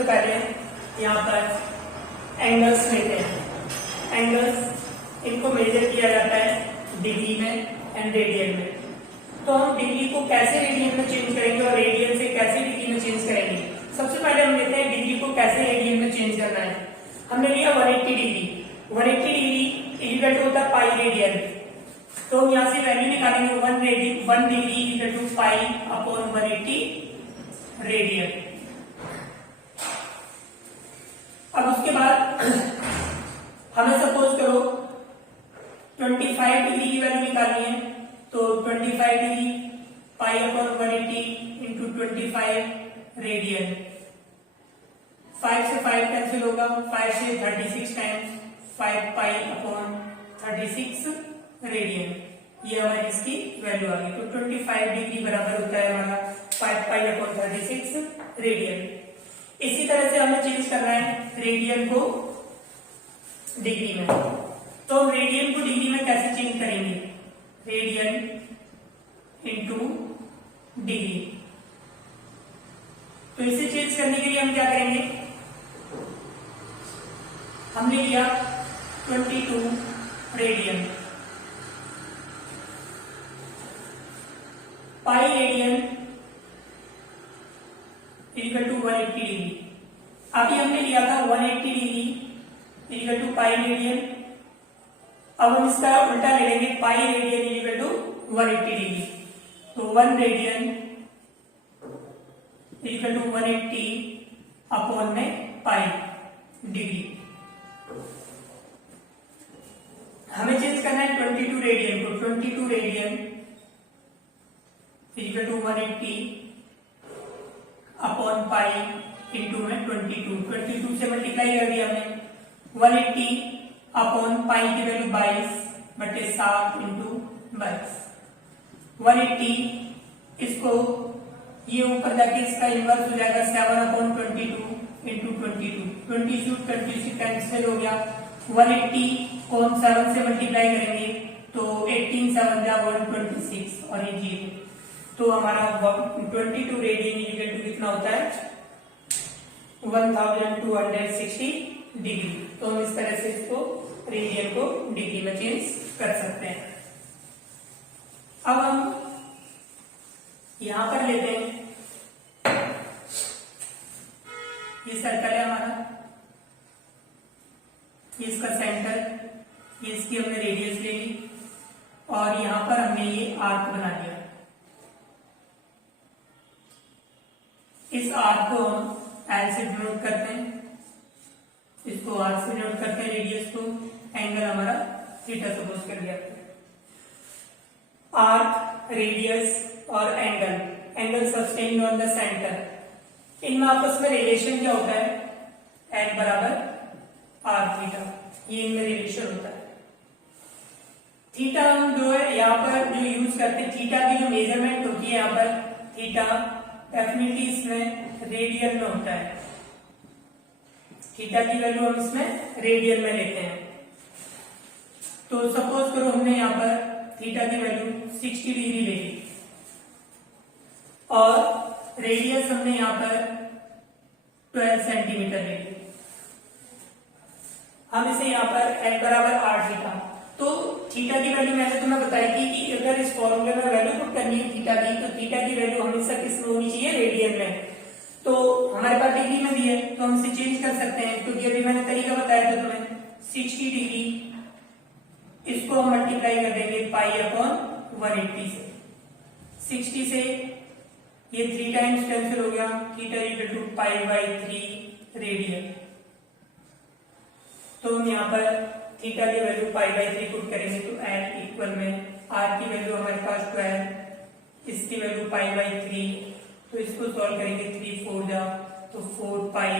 सबसे पहले यहाँ पर एंगल्स लेते हैं। एंगल्स इनको मेजर किया जाता है डिग्री में एंड रेडियन में। तो हम डिग्री को कैसे रेडियन में चेंज करेंगे और रेडियन से कैसे डिग्री में चेंज करेंगे। सबसे पहले हम लेते हैं डिग्री को कैसे रेडियन में चेंज करना है। हमने लिया 180 डिग्री। 180 डिग्री इक्वल टू होता है पाई रेडियन। तो हम यहाँ से वैल्यू निकालेंगे 1 degree equal to pi upon 180 radian. अब उसके बाद हमें सपोज करो 25 डिग्री की वैल्यू निकालनी है। तो 25 degree pi upon 180 into 25 radian. 5 से 5 कैंसिल होगा, 5 से 36 टाइम्स 5 पाई अपॉन 36 रेडियन। ये हमारी इसकी वैल्यू आ गई। तो 25 डिग्री बराबर होता है हमारा 5 पाई अपॉन 36 रेडियन। इसी तरह से हमें चेंज करना है रेडियन को डिग्री में। तो हम रेडियन को डिग्री में कैसे चेंज करेंगे, रेडियन इंटू डिग्री। तो इसे चेंज करने के लिए हम क्या करेंगे, हमने लिया 22 radian. Pi radian equal to 180 degree. अभी हमने लिया था 180 degree equal to pi radian. अब हम इसका उल्टा ले लेंगे, pi radian equal to 180 degree. तो 1 रेडियन इक्वल टू 180 अपॉन में पाई डिग्री। हमें चेंज करना है 22 रेडियन को। 22 radian equal to 180 upon pi into में 22 से मल्टीप्लाई कर दिया हमने। 180 अपॉन पाई की वैल्यू 22/7 इंटू 22। 180 इसको ये ऊपर जाके इसका इनवर्स हो जाएगा 7 अपॉन 22 इंटू 22 कैंसिल हो गया। 180 को हम 7 से मल्टीप्लाई करेंगे तो 18 7 जा 126 और ये 0। तो हमारा 22 रेडियन इक्वल टू कितना होता है 1260 डिग्री। तो हम इस तरह से इसको रेडियन को डिग्री में चेंज कर सकते हैं। अब हम यहां पर लेते हैं, ये सर्कल है हमारा, ये इसका सेंटर, ये इसकी हमने रेडियस ले ली और यहां पर हमने ये आर्क बना लिया। इस आर्क को हम एल से डिनोट करते हैं, इसको आर से डिनोट करते हैं, रेडियस को। एंगल हमारा थीटा सपोज कर लिया। आर्क, रेडियस और angle sustained on the centre, इनमें आपस में रिलेशन क्या होता है, एल बराबर आर थीटा। ये इनमें रिलेशन होता है। थीटा हम जो है यहाँ पर जो यूज करते हैं, थीटा की जो मेजरमेंट होती है यहाँ पर, थीटा डेफिनेटली इसमें रेडियन में होता है। थीटा की वैल्यू हम इसमें रेडियन में लेते हैं। तो सपोज करो हमने यहाँ पर थीटा की वैल्यू 60 डिग्री ले ली और रेडियस हमने यहाँ पर 12 सेंटीमीटर ले ली। हम इसे यहाँ पर एल बराबर आर थीटा। तो थीटा की वैल्यू मैंने तुम्हें बताई थी कि अगर इस फॉर्मूले में वैल्यू पुट करनी है थीटा की, तो थीटा की वैल्यू हमेशा किस में होनी चाहिए, रेडियन में। तो हमारे पास डिग्री में भी है तो हम इसे चेंज कर सकते हैं, क्योंकि अभी मैंने तरीका बताया था तुम्हें। 60 डिग्री इसको हम मल्टीप्लाई कर देंगे पाई अपॉन 180 से। 60 से ये 3 टाइम्स कैंसिल हो गया, थीटा इक्वल टू पाई/3 रेडियन। तो हम यहाँ पर थीटा की वैल्यू पाई/3 पुट करेंगे तो एल इक्वल में आर की वैल्यू हमारे पास 12, इसकी वैल्यू पाई/3। तो इसको सॉल्व करेंगे, 3 4 जा तो 4 पाई।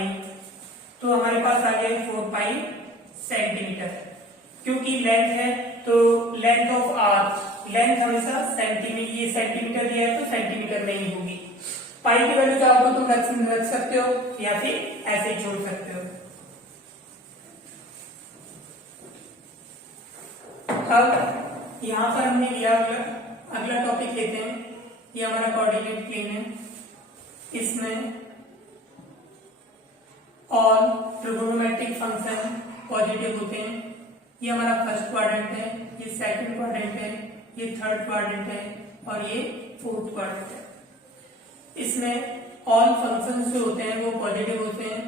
तो हमारे पास आ गया 4 पाई सेंटीमीटर। क्योंकि लेंथ है तो लेंथ ऑफ आर्क, लेंथ हमेशा सेंटीमीटर, ये सेंटीमीटर दिया है तो सेंटीमीटर में ही होगी। पाई की वैल्यू चाहो तो तुम रख सकते हो या फिर ऐसे ही छोड़ सकते हो। अब यहां पर हमने लिया अगला टॉपिक लेते हैं। ये हमारा कोऑर्डिनेट प्लेन है, इसमें ऑल ट्रिगोनोमेट्रिक फंक्शन पॉजिटिव होते हैं। ये हमारा फर्स्ट क्वाड्रेंट है, ये सेकंड क्वाड्रेंट है, ये थर्ड क्वाड्रेंट है और ये फोर्थ क्वाड्रेंट है। इसमें ऑल फंक्शंस जो होते हैं वो पॉजिटिव होते हैं,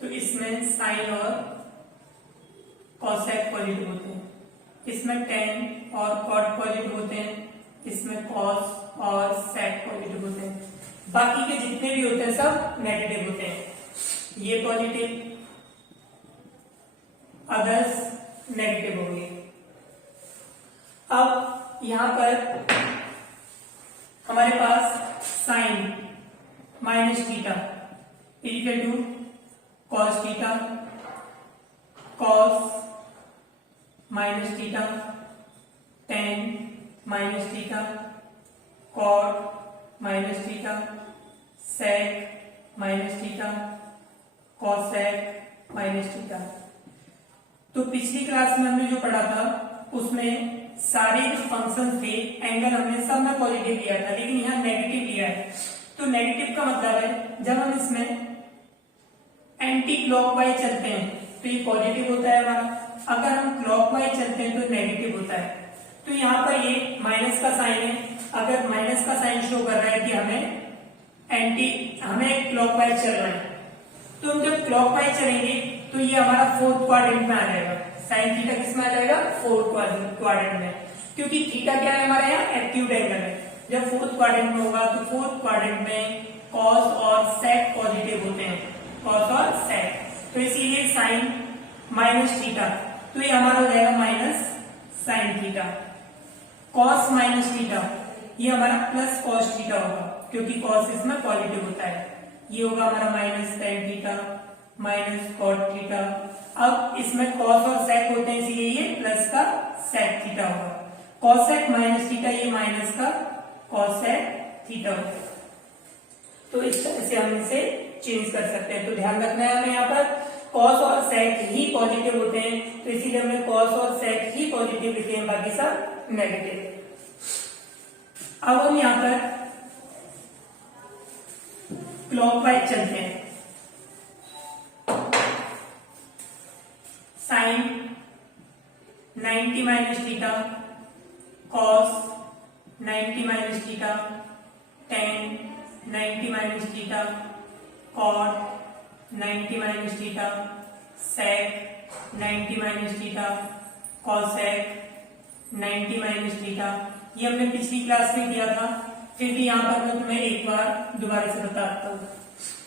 तो इसमें साइन और कॉसेक पॉजिटिव होते हैं। इसमें टेन और कॉट पॉजिटिव होते हैं, इसमें कॉस और सेक पॉजिटिव होते हैं। बाकी के जितने भी होते हैं सब नेगेटिव होते हैं। ये पॉजिटिव, अदर्स नेगेटिव होंगे। अब यहां पर हमारे पास sine minus theta equal to cos theta, cos minus theta, tan minus theta, cot minus theta, sec minus theta, cosec minus theta. तो पिछली क्लास में हमने जो पढ़ा था उसमें सारे जो फंक्शन थे एंगल हमने सब में पॉजिटिव लिया था, लेकिन यहाँ नेगेटिव लिया है। तो नेगेटिव का मतलब है जब हम इसमें एंटी क्लॉकवाइज चलते हैं तो ये पॉजिटिव होता है हमारा, अगर हम क्लॉकवाइज चलते हैं तो नेगेटिव होता है। तो यहाँ पर ये माइनस का साइन है, अगर माइनस का साइन शो कर रहा है कि हमें क्लॉकवाइज चल रहा है, तो हम जब क्लॉकवाइज चलेंगे तो ये हमारा फोर्थ क्वाड्रेंट में आ जाएगा। साइन थीटा किस में आ जाएगा? फोर्थ क्वाड्रेंट में, क्योंकि थीटा क्या है हमारे यहाँ? एक्यूट एंगल है। जब फोर्थ क्वाड्रेंट में होगा तो फोर्थ क्वाड्रेंट में कॉस और सेक पॉजिटिव होते हैं, कॉस और सेक। तो इसीलिए साइन माइनस थीटा, तो ये हमारा हो जाएगा minus sign theta. Cos minus theta ये हमारा प्लस कॉस थीटा होगा, क्योंकि कॉस इसमें पॉजिटिव होता है। ये होगा हमारा minus tan theta minus cot theta. अब इसमें कॉस और सेक होते हैं, इसीलिए ये प्लस का सेक थीटा होगा। कॉसेक माइनस थीटा ये माइनस का कॉसेक थीटा होता है। तो इस तरह से हम इसे चेंज कर सकते हैं। तो ध्यान रखना है हमें यहाँ पर कॉस और सेक ही पॉजिटिव होते हैं, तो इसीलिए हमने कॉस और सेक ही पॉजिटिव लिखे हैं, बाकी सब नेगेटिव। अब हम यहाँ पर क्लॉकवाइज चलते हैं। Sine 90 minus theta, cos 90 minus theta, tan 90 minus theta, cot 90 minus theta, sec 90 minus theta, cosec 90 minus theta. ये हमने पिछली क्लास में किया था, फिर भी यहाँ पर मैं तुम्हें एक बार दोबारा से बताता हूँ।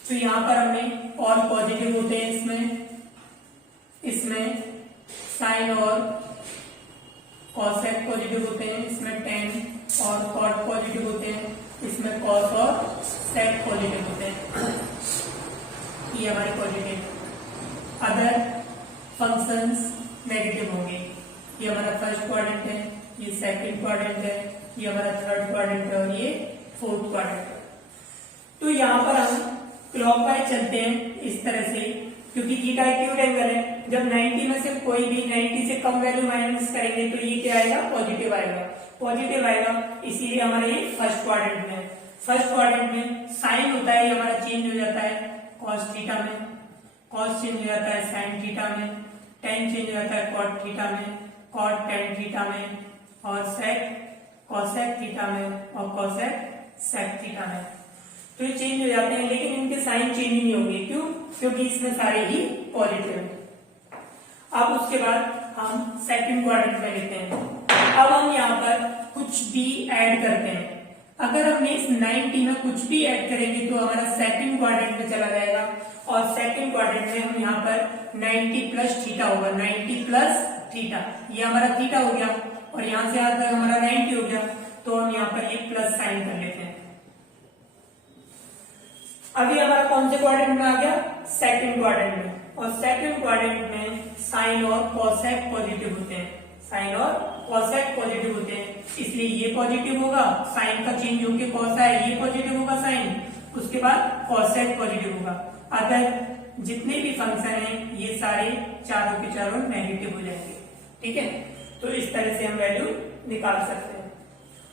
तो यहाँ पर हमने और पॉजिटिव होते हैं, इसमें साइन और कॉसेक पॉजिटिव होते हैं, इसमें टेन और कॉट पॉजिटिव होते हैं, इसमें कॉस और सेक पॉजिटिव होते हैं। ये हमारे पॉजिटिव। अदर फंक्शंस नेगेटिव होंगे। ये हमारा फर्स्ट क्वाड्रेंट है, ये सेकंड क्वाड्रेंट है, ये हमारा थर्ड क्वाड्रेंट है और ये फोर्थ क्वाड्रेंट है। तो यहाँ पर हम क्लॉकवाइज चलते हैं इस तरह से, क्योंकि थीटा एक्यूट एंगल है। जब 90 में से कोई भी 90 से कम वैल्यू माइनस करेंगे तो ये क्या आएगा? पॉजिटिव आएगा, पॉजिटिव आएगा। इसीलिए हमारे ये फर्स्ट क्वाड्रेंट में, फर्स्ट क्वाड्रेंट में साइन होता है, ये हमारा चेंज हो जाता है कॉस थीटा में, कॉस चेंज हो जाता है साइन थीटा में, टेन चेंज हो जाता है कॉट थीटा में, कॉट टेन थीटा में, और सेक कॉसेक थीटा में, और कॉसेक सेक थीटा में। तो ये चेंज हो जाते हैं, लेकिन इनके साइन चेंज नहीं होंगे। क्यों? क्योंकि इसमें सारे ही पॉजिटिव हैं। अब उसके बाद हम सेकंड क्वाड्रेंट में लेते हैं। अब हम यहाँ पर कुछ भी ऐड करते हैं। अगर हमने इस 90 में कुछ भी ऐड करेंगे तो हमारा सेकंड क्वाड्रेंट में चला जाएगा, और सेकंड क्वाड्रेंट में हम यहाँ पर 90 प्लस थीटा होगा, 90 प्लस थीटा। ये हमारा थीटा हो गया, और यहाँ से यहाँ तक हमारा 90 हो गया, तो हम यहाँ पर ये प्लस साइन कर लेते हैं। अभी हमारा कौन से क्वाड्रेंट में आ गया? सेकंड क्वाड्रेंट में। और सेकंड क्वाड्रेंट में साइन और कॉसेक पॉजिटिव होते हैं, साइन और कॉसेक पॉजिटिव होते हैं, इसलिए ये पॉजिटिव होगा। साइन का चेंज होकर कॉस है, ये पॉजिटिव होगा साइन, उसके बाद कॉसेक पॉजिटिव होगा। अगर जितने भी फंक्शन हैं ये सारे चारों के चारों नेगेटिव हो जाएंगे। ठीक है, तो इस तरह से हम वैल्यू निकाल सकते हैं।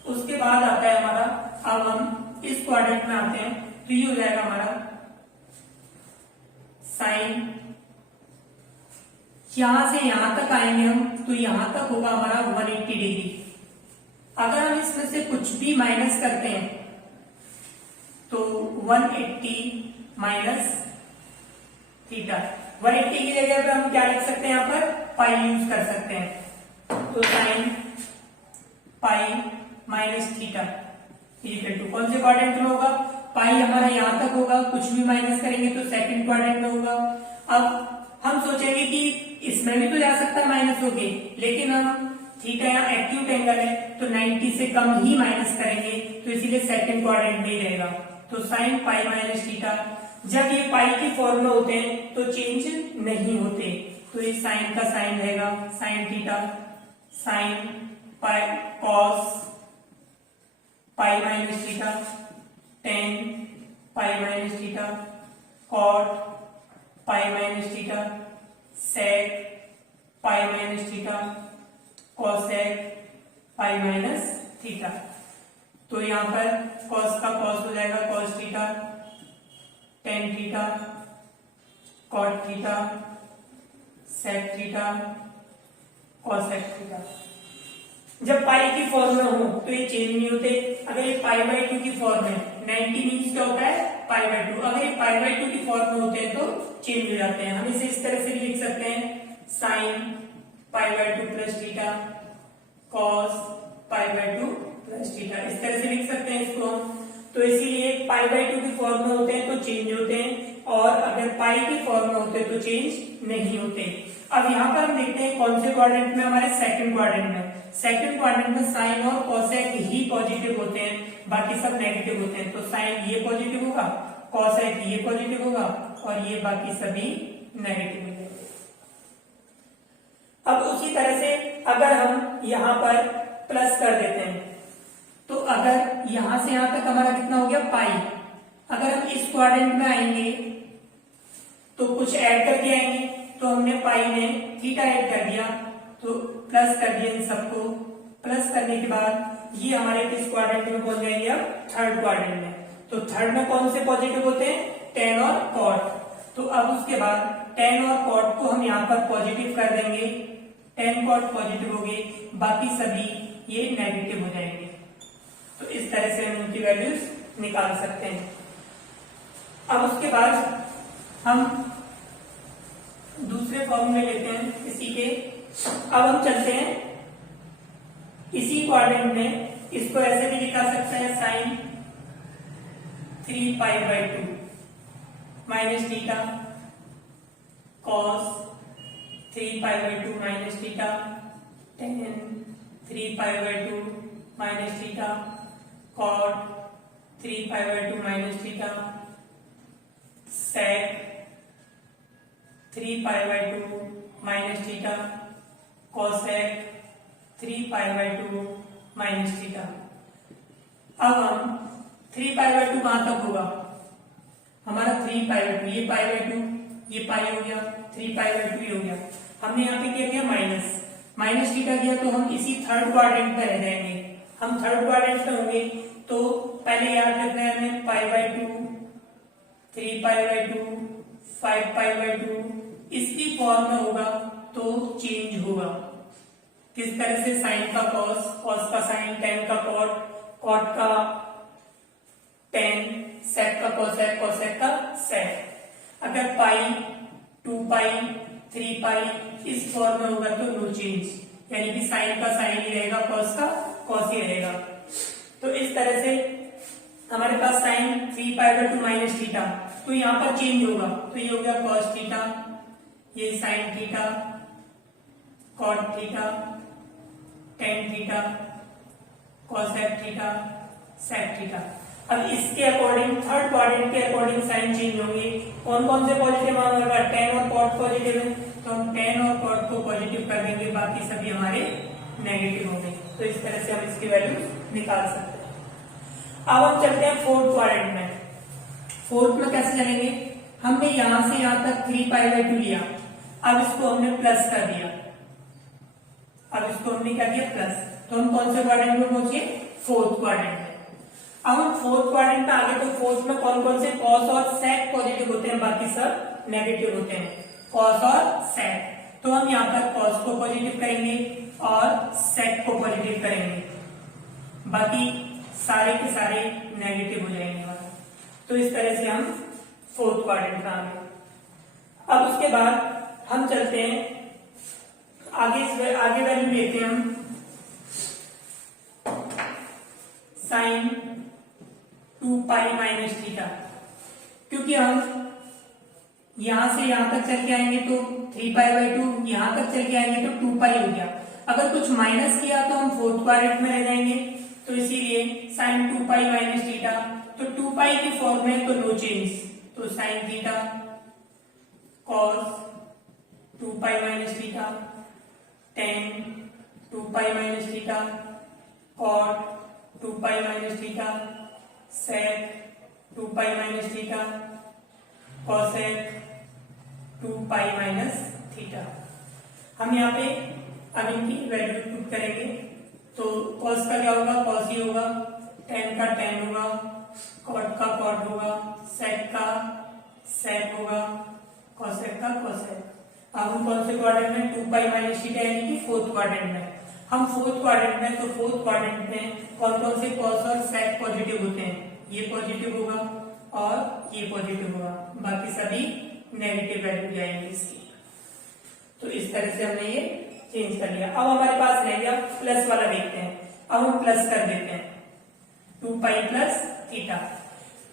उसके बाद आता है हमारा, अब हम इस क्वाड्रेंट में आते हैं, तो ये हो जाएगा हमारा साइन, यहां से यहां तक आएंगे हम, तो यहां तक होगा हमारा 180 डिग्री। अगर हम इसमें से कुछ भी माइनस करते हैं तो 180 माइनस थीटा, 180 की जगह पे हम क्या लिख सकते हैं, यहाँ पर पाई यूज कर सकते हैं। तो sine pi minus theta equal to कौन से क्वाड्रेंट में होगा, पाई हमारा यहां तक होगा, कुछ भी माइनस करेंगे तो सेकंड क्वाड्रेंट में होगा। अब हम सोचेंगे कि इसमें भी तो जा सकता है माइनस होके, लेकिन हम थीटा यहाँ एक्यूट एंगल है तो 90 से कम ही माइनस करेंगे, तो इसीलिए सेकंड क्वाड्रेंट में ही रहेगा। तो साइन पाई माइनस थीटा, जब ये पाई की फॉर्म में होते हैं तो चेंज नहीं होते, तो ये साइन का साइन रहेगा, sine theta, sine pi cos pi minus theta, tan pi minus theta, cot pi minus theta, sec pi minus theta, cosec pi minus theta. तो यहां पर कॉस का कॉस हो जाएगा cos theta, tan theta, cot theta, sec theta, cosec theta. जब pi की form में हो तो ये चेंज नहीं होते। अगर ये पाई बाई 2 की फॉर्म है, 90 मीन्स क्या होता है, पाई बाई 2। अगर ये पाई बाई 2 की फॉर्म में होते हैं तो चेंज हो जाते हैं। हम इसे इस तरह से लिख सकते हैं, sine pi by 2 plus theta, cos pi by 2 plus theta, इस तरह से लिख सकते हैं इसको हम। तो इसीलिए पाई बाई 2 की फॉर्म में होते हैं तो चेंज होते हैं, और अगर पाई की फॉर्म में होते हैं तो चेंज नहीं होते। अब यहाँ पर हम देखते हैं कौन से क्वाड्रेंट में, हमारे सेकंड क्वाड्रेंट में। सेकंड क्वाड्रेंट में साइन और कॉसेक ही पॉजिटिव होते हैं, बाकी सब नेगेटिव होते हैं। तो साइन ये पॉजिटिव होगा, कॉसेक ये पॉजिटिव होगा, और ये बाकी सभी नेगेटिव होंगे। अब उसी तरह से अगर हम यहाँ पर प्लस कर देते हैं, तो अगर यहां से यहां तक हमारा कितना हो गया, पाई। अगर हम इस क्वाड्रेंट में आएंगे तो कुछ ऐड करके आएंगे, तो हमने पाई में थीटा ऐड कर दिया, तो प्लस कर दिया इन सबको। प्लस करने के बाद ये हमारे किस क्वाड्रेंट में पहुंच जाएंगे, अब थर्ड क्वाड्रेंट में। तो थर्ड में कौन से पॉजिटिव होते हैं, टेन और कॉट। तो अब उसके बाद टेन और कॉट को हम यहाँ पर पॉजिटिव कर देंगे, टेन कॉट पॉजिटिव हो गए, बाकी सभी ये नेगेटिव हो जाएंगे। तो इस तरह से हम इनकी वैल्यूज निकाल सकते हैं। अब उसके बाद हम दूसरे फॉर्म में लेते हैं इसी के। अब हम चलते हैं इसी क्वाड्रेंट में, इसको ऐसे भी लिखा सकते हैं, sine 3 pi by 2 minus theta, cos 3 pi by 2 minus theta, tan 3 pi by 2 minus theta, cot 3 pi by 2 minus theta, sec 3 pi by 2 minus theta, cosec 3 pi by 2 minus theta. अब हम 3 pi by 2 कहां तक होगा, हमारा 3 pi by 2, ये पाई by 2, ये पाई हो गया, 3 पाई बाई 2 हो गया। हमने यहाँ पे क्या किया, माइनस थीटा किया, तो हम इसी थर्ड क्वाड्रेंट पे रह जाएंगे। हम थर्ड क्वाड्रेंट पे होंगे तो पहले याद रखना है हमें, पाई by 2, 3 pi by 2, 5 pi by 2, इसकी फॉर्म में होगा तो चेंज होगा। किस तरह से, साइन का कॉस, कॉस का साइन, टेन का कॉट, कॉट का टेन, सेक का कॉसेक, कॉसेक का सेक। अगर पाई 2 पाई 3 पाई इस फॉर्म में होगा तो नो चेंज, यानी कि साइन का साइन ही रहेगा, कॉस का कॉस ही रहेगा। तो इस तरह से हमारे पास sine 3 pi by 2 minus theta, तो यहाँ पर चेंज होगा, तो ये हो गया कॉस थीटा, ये sine theta, cot theta, tan theta, cosec theta, sec theta. अब इसके अकॉर्डिंग थर्ड क्वाड्रेंट के अकॉर्डिंग साइन चेंज होंगे। कौन कौन से पॉजिटिव आएगा, टेन और कॉट पॉजिटिव है, तो हम टेन और कॉट को पॉजिटिव कर देंगे, बाकी सभी हमारे नेगेटिव होंगे। तो इस तरह से हम इसकी वैल्यू निकाल सकते हैं। अब हम चलते हैं फोर्थ क्वाड्रेंट में। फोर्थ में कैसे चलेंगे, हमने यहां से यहां तक 3 पाई बाई 2 लिया, अब इसको हमने प्लस कर दिया, अब इसको हमने क्या किया प्लस, तो हम कौन से क्वाड्रेंट में पहुंचे, फोर्थ क्वाड्रेंट में। अब हम फोर्थ क्वाड्रेंट में आगे, तो फोर्थ में कौन कौन से कॉस और सेक पॉजिटिव होते हैं, बाकी सब नेगेटिव होते हैं, कॉस और सेक। तो हम यहाँ पर कॉस को पॉजिटिव करेंगे और सेक को पॉजिटिव करेंगे, बाकी सारे के सारे नेगेटिव हो जाएंगे। तो इस तरह से हम फोर्थ क्वाड्रेंट में आ गए। अब उसके बाद हम चलते हैं आगे वैल्यू लेते हैं हम साइन 2 पाई माइनस थीटा, क्योंकि हम यहां से यहां तक चल के आएंगे तो 3 पाई बाई 2, यहां तक चल के आएंगे तो 2 पाई हो गया। अगर कुछ माइनस किया तो हम फोर्थ क्वाड्रेंट में रह जाएंगे, तो इसीलिए साइन 2 पाई माइनस थीटा, तो 2 पाई की फॉर्म में तो नो चेंज, तो sine theta cos 2 pi minus theta, tan 2 pi minus theta, cot 2 pi minus theta, sec 2 pi minus theta, cosec 2 pi minus theta. हम यहाँ पे अब इनकी वैल्यू पुट करेंगे, तो कॉस का क्या होगा, कॉस ही होगा, टेन का टेन होगा, कॉट का कॉट होगा, सेक का सेक होगा, कॉसेक का कॉसेक। अब हम कौन से क्वाड्रेंट में, 2 पाई माइनस थीटा यानी कि फोर्थ क्वाड्रेंट में। हम फोर्थ क्वाड्रेंट में, तो फोर्थ क्वाड्रेंट में कौन कौन से कॉस और सेक पॉजिटिव होते हैं, ये पॉजिटिव होगा और ये पॉजिटिव होगा, बाकी सभी नेगेटिव वैल्यू जाएंगे इसकी। तो इस तरह से हमने ये चेंज कर लिया। अब हमारे पास रह गया प्लस वाला, देखते हैं। अब हम प्लस कर देते हैं, 2 pi plus theta,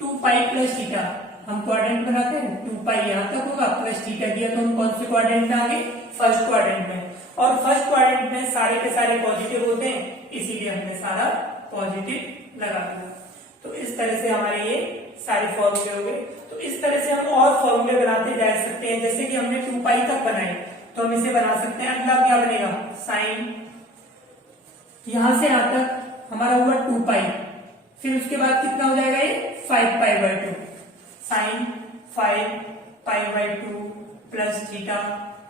2 pi plus theta हम क्वाड्रेंट बनाते हैं, 2 पाई यहां तक होगा, प्लस थीटा दिया तो हम कौन से क्वाड्रेंट में आ गए, फर्स्ट क्वाड्रेंट में। और फर्स्ट क्वाड्रेंट में सारे के सारे पॉजिटिव होते हैं, इसीलिए हमने सारा पॉजिटिव लगा दिया। तो इस तरह से हमारे ये सारे फॉर्मूले हो गए। तो इस तरह से हम और फॉर्मूले बनाते जा सकते हैं। जैसे कि हमने 2 पाई तक बनाए, तो हम इसे बना सकते हैं। अगला क्या बनेगा, साइन, यहां से यहां तक हमारा हुआ 2 पाई, फिर उसके बाद कितना हो जाएगा ये 5 pi by 2, sine 5 pi by 2 plus theta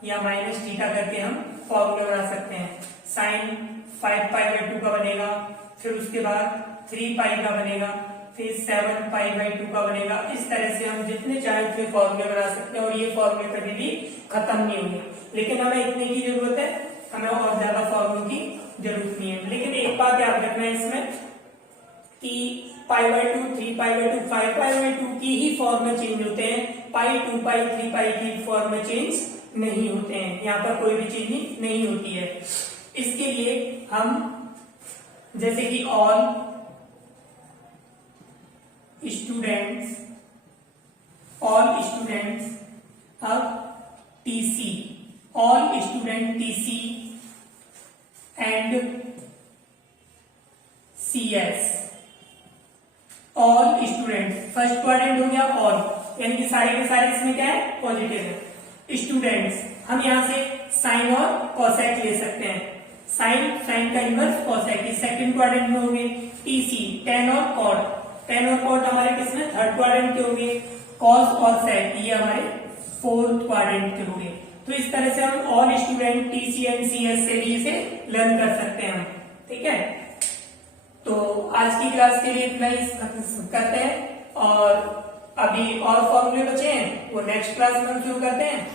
या माइनस थीटा करके हम फॉर्मूला बना सकते हैं। साइन 5 पाई बाई 2 का बनेगा, फिर उसके बाद 3 पाई का बनेगा, फिर 7 पाई बाई 2 का बनेगा। इस तरह से हम जितने चाहे उतने फॉर्मूले बना सकते हैं और ये फॉर्मूले कभी भी खत्म नहीं होंगे। लेकिन हमें इतने की जरूरत है, हमें और ज्यादा फॉर्मूले की जरूरत नहीं है। लेकिन एक बात याद रखना है इसमें कि पाई by 2, 3 pi by 2, 5 pi by 2 की ही फॉर्म में चेंज होते हैं, पाई 2 पाई 3 पाई की फॉर्म में चेंज नहीं होते हैं। यहाँ पर कोई भी चेंज नहीं होती है। इसके लिए हम जैसे कि ऑल स्टूडेंट्स अब TC, all student TC and CS, all students, first quadrant हो गया ऑल, यानी कि सारे के सारे इसमें क्या है, पॉजिटिव है। स्टूडेंट्स हम यहां से साइन और कॉसेक ले सकते हैं, साइन का इनवर्स कॉसेक, ये सेकंड क्वाड्रेंट में होंगे। टीसी टेन और कॉट, टेन और कॉट हमारे किसमें, थर्ड क्वाड्रेंट के होंगे। कॉस और सेक ये हमारे फोर्थ क्वाड्रेंट के होंगे। तो इस तरह से हम all student TC and CS से भी इसे लर्न कर सकते हैं हम, ठीक है। तो आज की क्लास के लिए इतना ही करते हैं, और अभी और फॉर्मूले बचे हैं वो नेक्स्ट क्लास में हम शुरू करते हैं।